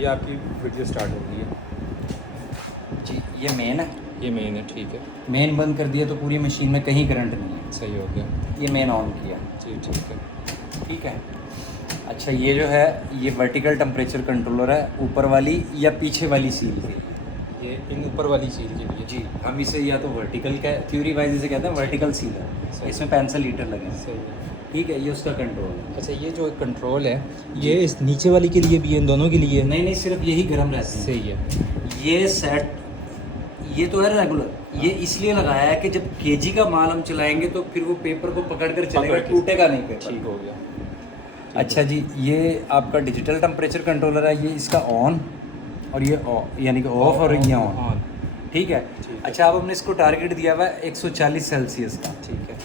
ये आपकी video start हो गई है जी। ये मेन है, ये मेन है, ठीक है, मेन बंद कर दिया तो पूरी मशीन में कहीं करंट नहीं है। सही हो गया ये मेन ऑन किया, जी, ठीक है। ठीक है। अच्छा, ये जो है ये वर्टिकल टेम्परेचर कंट्रोलर है, ऊपर वाली या पीछे वाली सील के लिए। ये इन ऊपर वाली सील के लिए जी, हम इसे या तो वर्टिकल का थ्योरी वाइज इसे कहते हैं वर्टिकल सीलर, सही। इसमें पेंसिल हीटर लगे हैं, सही है। ठीक है। ये उसका कंट्रोल है। अच्छा, ये जो कंट्रोल है ये इस नीचे वाली के लिए भी है, इन दोनों के लिए? नहीं नहीं, सिर्फ यही गर्म रहते हैं। सही है। ये सेट, ये तो है रेगुलर, ये इसलिए लगाया है कि जब केजी का माल हम चलाएंगे तो फिर वो पेपर को पकड़ कर चलेगा, पकड़ के। टूटेगा नहीं पेपर। ठीक हो गया। अच्छा जी, ये आपका डिजिटल टेम्परेचर कंट्रोलर है, ये इसका ऑन और ये ऑफ, यानी कि ऑफ और ये ऑन, ठीक है। ठीक है। अच्छा, अब हमने इसको टारगेट दिया हुआ है 140 सेल्सियस का, ठीक है,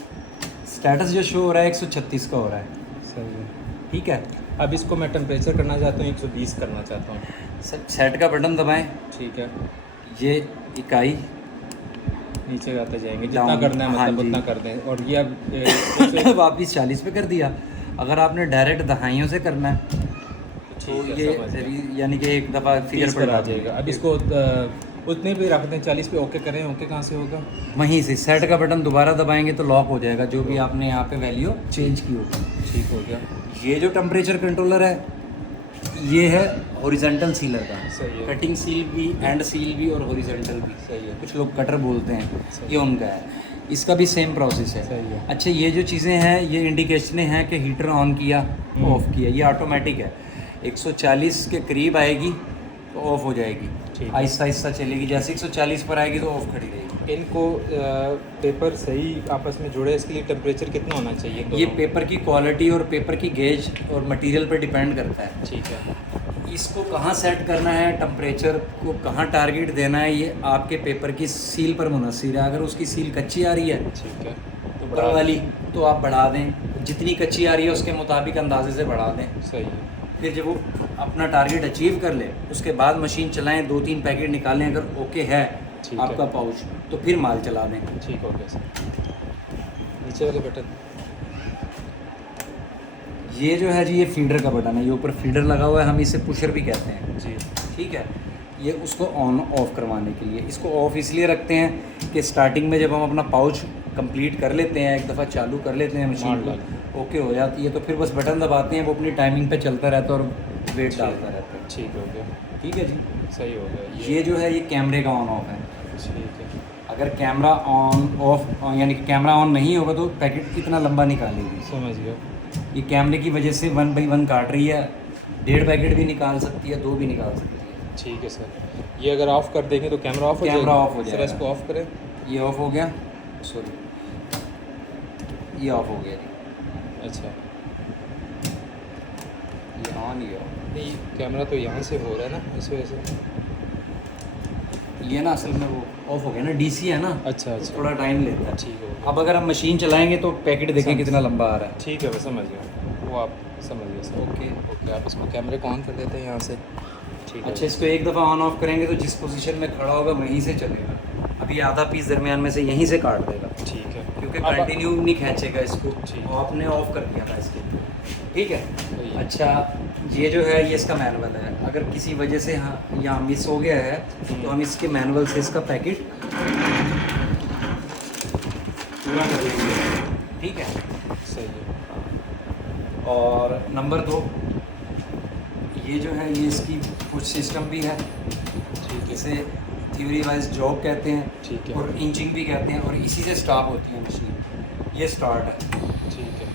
स्टेटस जो शो हो रहा है 136 का हो रहा है, सही है। ठीक है। अब इसको मैं टेम्परेचर करना चाहता हूँ 120 करना चाहता हूँ। सेट का बटन दबाएं, ठीक है, ये इकाई नीचे आते जाएंगे, जितना Down, करना है हाँ मतलब जी। उतना कर दें। और ये अब वापिस 40 पे कर दिया। अगर आपने डायरेक्ट दहाइयों से करना है तो ठीक है, ये समझ गया। यानी कि एक दफ़ा फिगर 30 पर पर आ जाएगा। अब इसको उतने पे रख दें, 40 पे ओके करें। ओके कहाँ से होगा? वहीं से सेट का बटन दोबारा दबाएंगे तो लॉक हो जाएगा, जो भी आपने यहाँ पे वैल्यू चेंज की होगी। ठीक हो गया, ये जो टेम्परेचर कंट्रोलर है ये है हॉरिजॉन्टल सीलर का, सही है। कटिंग सील भी, एंड सील भी और हॉरिजॉन्टल भी, सही है, कुछ लोग कटर बोलते हैं, सही ये उनका है। इसका भी सेम प्रोसेस है। सही है। अच्छा, ये जो चीज़ें हैं ये इंडिकेशनें हैं कि हीटर ऑन किया, ऑफ किया, ये ऑटोमेटिक है। 140 के करीब आएगी तो ऑफ हो जाएगी, ठीक है। आहिस्ता आहिस्ता चलेगी, जैसे 140 पर आएगी तो ऑफ खड़ी रहेगी। इनको पेपर सही आपस में जुड़े, इसके लिए टेम्परेचर कितना होना चाहिए इन ये दोनों? पेपर की क्वालिटी और पेपर की गेज और मटेरियल पर डिपेंड करता है। ठीक है, इसको कहाँ सेट करना है, टेम्परेचर को कहाँ टारगेट देना है, ये आपके पेपर की सील पर मुनस्सिर है। अगर उसकी सील कच्ची आ रही है ठीक है, तो ऊपर वाली तो आप बढ़ा दें, जितनी कच्ची आ रही है उसके मुताबिक अंदाजे से बढ़ा दें। सही है। फिर जब वो अपना टारगेट अचीव कर ले उसके बाद मशीन चलाएं, 2-3 पैकेट निकालें, अगर ओके है ठीक है। आपका पाउच तो फिर माल चला दें। ठीक हो गया सर। नीचे वाले बटन? ये जो है जी, ये फीडर का बटन है, ये ऊपर फीडर लगा हुआ है, हम इसे पुशर भी कहते हैं, जी, ठीक है। ये उसको ऑन ऑफ करवाने के लिए, इसको ऑफ इसलिए रखते हैं कि स्टार्टिंग में जब हम अपना पाउच कंप्लीट कर लेते हैं, एक दफ़ा चालू कर लेते हैं मशीन मार को, ओके हो जाती है, तो फिर बस बटन दबाते हैं, वो अपनी टाइमिंग पे चलता रहता है और वेट डालता रहता है। ठीक हो गया, ठीक है जी। सही हो गया। ये जो है ये कैमरे का ऑन ऑफ है। ठीक है, अगर कैमरा ऑन ऑफ यानी कि कैमरा ऑन नहीं होगा तो पैकेट कितना लंबा निकालेगी। समझ गया। ये कैमरे की वजह से 1/1 काट रही है, 1.5 पैकेट भी निकाल सकती है, 2 भी निकाल सकती है। ठीक है सर। ये अगर ऑफ कर देंगे तो कैमरा ऑफ हो जाएगा? कैमरा ऑफ हो सर जाएगा। इसको ऑफ करें। ये ऑफ हो गया, सॉरी, ये ऑफ हो गया जी। अच्छा, ये ऑन, ये ऑफ। नहीं कैमरा तो यहाँ से हो रहा है ना, इस वजह से। ये ना असल में वो ऑफ हो गया ना, डीसी है ना, अच्छा तो अच्छा, थोड़ा टाइम लेता है। ठीक हो गया। अब अगर हम मशीन चलाएंगे तो पैकेट देखें कितना लंबा आ रहा है। ठीक है, मैं समझ गया, वो आप समझ गए सर। ओके। ओके, आप इसको कैमरे को ऑन कर देते हैं यहाँ से। ठीक है। अच्छा, इसको एक दफ़ा ऑन ऑफ करेंगे तो जिस पोजीशन में खड़ा होगा वहीं से चलेगा। अभी आधा पीस दरमियान में से यहीं से काट देगा, ठीक है, क्योंकि अब- कंटिन्यू नहीं खींचेगा इसको, ठीक। वो आपने ऑफ कर दिया था इसके, ठीक है। सही है। अच्छा, ये जो है ये इसका मैनुअल है, अगर किसी वजह से हाँ यहाँ मिस हो गया है तो हम इसके मैनुअल से इसका पैकेट पूरा कर लेंगे, ठीक है। सही है। और नंबर 2, ये जो है ये इसकी कुछ सिस्टम भी है, ठीक है, इसे थ्योरी वाइज जॉब कहते हैं, ठीक है, और इंचिंग भी कहते हैं, और इसी से स्टॉप होती है मशीन। ये स्टार्ट है, ठीक है।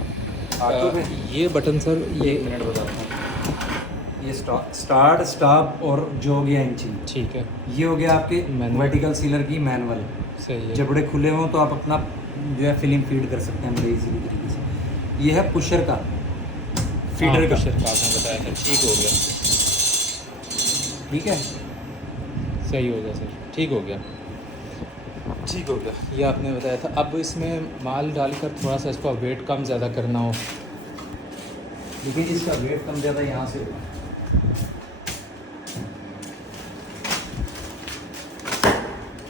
ऑटो पे ये बटन सर, ये 1 मिनट बताता हूँ। ये स्टार्ट, स्टॉप और जो हो गया इंचिंग, ठीक है, ये हो गया आपके Manual। वर्टिकल सीलर की मैनुअल। सही है। जबड़े खुले हों तो आप अपना जो है फिल्म फीड कर सकते हैं बड़े इजीली तरीके से। ये है पुशर का, फीडर का, पुशर का आपने बताया था, ठीक हो गया, ठीक है। सही हो गया सर, ठीक हो गया, ठीक हो गया। ये आपने बताया था। अब इसमें माल डालकर थोड़ा सा इसका वेट कम ज़्यादा करना हो, लेकिन इसका वेट कम ज़्यादा यहाँ से होगा।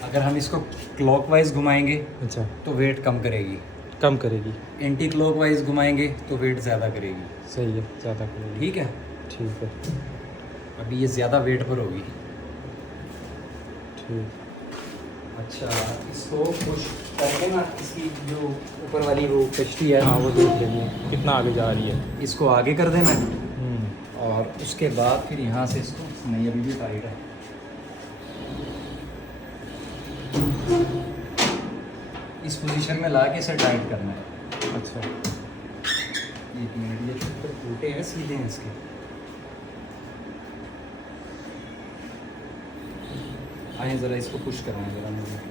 अगर हम इसको क्लॉकवाइज घुमाएंगे अच्छा, तो वेट कम करेगी, कम करेगी। एंटी क्लॉकवाइज घुमाएंगे तो वेट ज़्यादा करेगी, सही है, ज़्यादा करेगी। ठीक है। ठीक है। अभी ये ज़्यादा वेट पर होगी। ठीक। अच्छा, इसको पुश करके ना, इसकी जो ऊपर वाली वो कश्ती है, हाँ वो देख लेंगे कितना आगे जा रही है। इसको आगे कर देना और उसके बाद फिर यहाँ से इसको, नहीं अभी भी टाइट है, इस पोजीशन में ला के इसे टाइट करना है। अच्छा। एक मिनट, ये टूटे हैं सीधे हैं इसके। आए ज़रा इसको पुश करना है ज़रा मुझे।